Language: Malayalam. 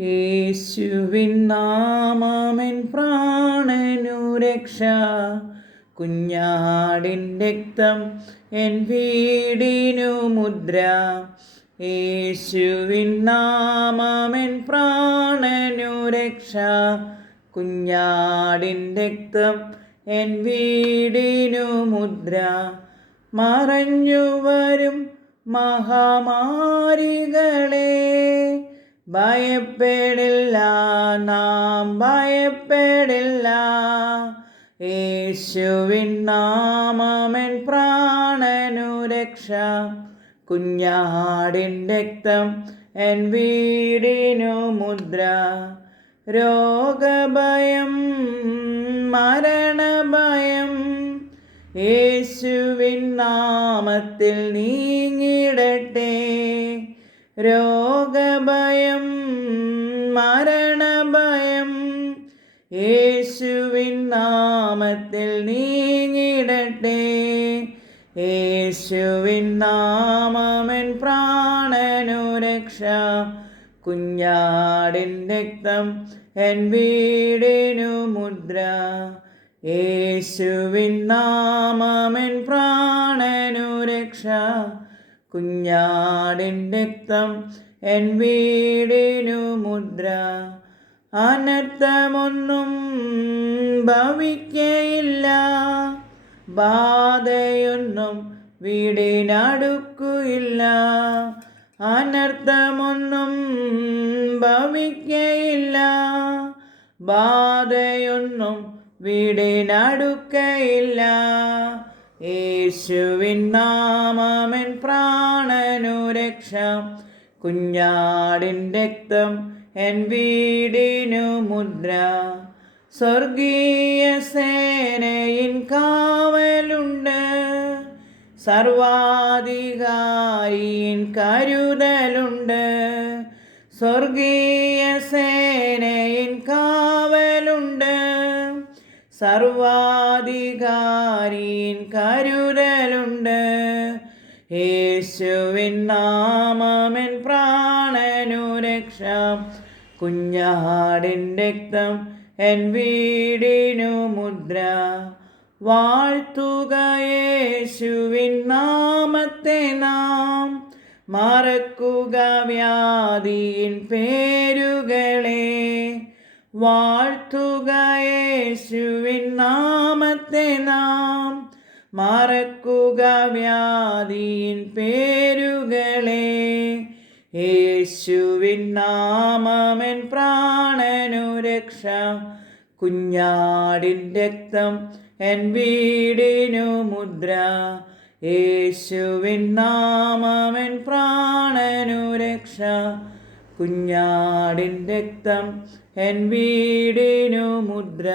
യേശുവിൻ നാമമൻ പ്രാണനു രക്ഷ. കുഞ്ഞാടിൻ രക്തം എൻ വീടിനു മുദ്ര. യേശുവിൻ നാമമെൻ പ്രാണനു രക്ഷ. കുഞ്ഞാടിൻ രക്തം എൻ വീടിനു മുദ്ര. മറഞ്ഞു വരും മഹാമാരികളെ. ഭയപ്പെടില്ല നാം ഭയപ്പെടില്ല. യേശുവിൻ നാമമെൻ പ്രാണനു രക്ഷ. കുഞ്ഞാടിൻ രക്തം എൻ വീടിനു മുദ്ര. രോഗഭയം മരണഭയം യേശുവിൻ നാമത്തിൽ നീങ്ങിടട്ടെ. രോഗഭയം മരണഭയം യേശുവിൻ നാമത്തിൽ നീങ്ങിടട്ടെ. യേശുവിൻ നാമമൻ പ്രാണനു രക്ഷ കുഞ്ഞാടിൻ രക്തം എൻ വീടിനു മുദ്ര. യേശുവിൻ നാമമെൻ പ്രാണനു രക്ഷ കുഞ്ഞാടിൻ രക്തം എൻ വീടിനു മുദ്ര. അനർത്ഥമൊന്നും ഭവിക്കയില്ല. ബാധയൊന്നും വീടിനടുക്കുകയില്ല അനർത്ഥമൊന്നും ഭവിക്കയില്ല. ബാധയൊന്നും വീടിനടുക്കയില്ല. യേശുവിൻ നാമമൻ പ്രാണനു രക്ഷ. കുഞ്ഞാടിൻ രക്തം എൻ വീടിനു മുദ്ര. സ്വർഗീയ സേനയിൻ കാവലുണ്ട്. സർവാധികാരിയിൻ കരുതലുണ്ട്. സ്വർഗീയ സേനയിൻ സർവാധികാരിയിൻ കരുതലുണ്ട്. യേശുവിൻ നാമമെൻ പ്രാണനു രക്ഷ കുഞ്ഞാടിൻ രക്തം എൻ വീടിനു മുദ്ര. വാഴ്ത്തുക യേശുവിൻ നാമത്തെ നാം. മറക്കുക വ്യാധിയിൻ പേരുകളെ. വാഴ്ത്തുക യേശുവിൻ നാമത്തെ നാം മറക്കുക വ്യാധിയിൻ പേരുകളെ. യേശുവിൻ നാമമൻ പ്രാണനു രക്ഷ. കുഞ്ഞാടിൻ രക്തം എൻ വീടിനു മുദ്ര. യേശുവിൻ നാമമൻ പ്രാണനു രക്ഷ. കുഞ്ഞാടിൻ രക്തം എൻ വീടിനു മുദ്ര.